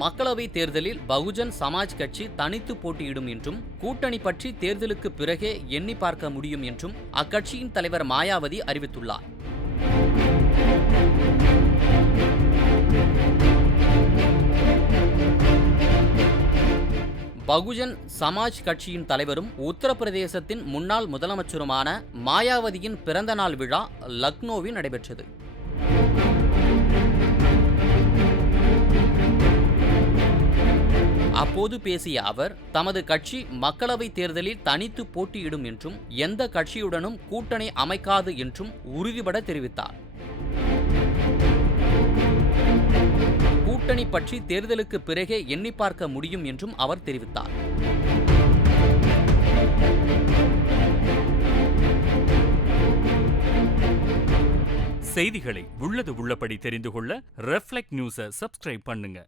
மக்களவை தேர்தலில் பகுஜன் சமாஜ் கட்சி தனித்து போட்டியிடும் என்றும் கூட்டணி பற்றி தேர்தலுக்கு பிறகே எண்ணி பார்க்க முடியும் என்றும் அக்கட்சியின் தலைவர் மாயாவதி அறிவித்துள்ளார். பகுஜன் சமாஜ் கட்சியின் தலைவரும் உத்தரப்பிரதேசத்தின் முன்னாள் முதலமைச்சருமான மாயாவதியின் பிறந்த நாள் விழா லக்னோவில் நடைபெற்றது. அப்போது பேசிய அவர், தமது கட்சி மக்களவை தேர்தலில் தனித்து போட்டியிடும் என்றும் எந்த கட்சியுடனும் கூட்டணி அமைக்காது என்றும் உறுதிபட தெரிவித்தார். கூட்டணி பற்றி தேர்தலுக்கு பிறகே எண்ணி பார்க்க முடியும் என்றும் அவர் தெரிவித்தார். செய்திகளை உள்ளது உள்ளபடி தெரிந்து கொள்ள ரெஃப்ளெக்ட் நியூஸை சப்ஸ்கிரைப் பண்ணுங்க.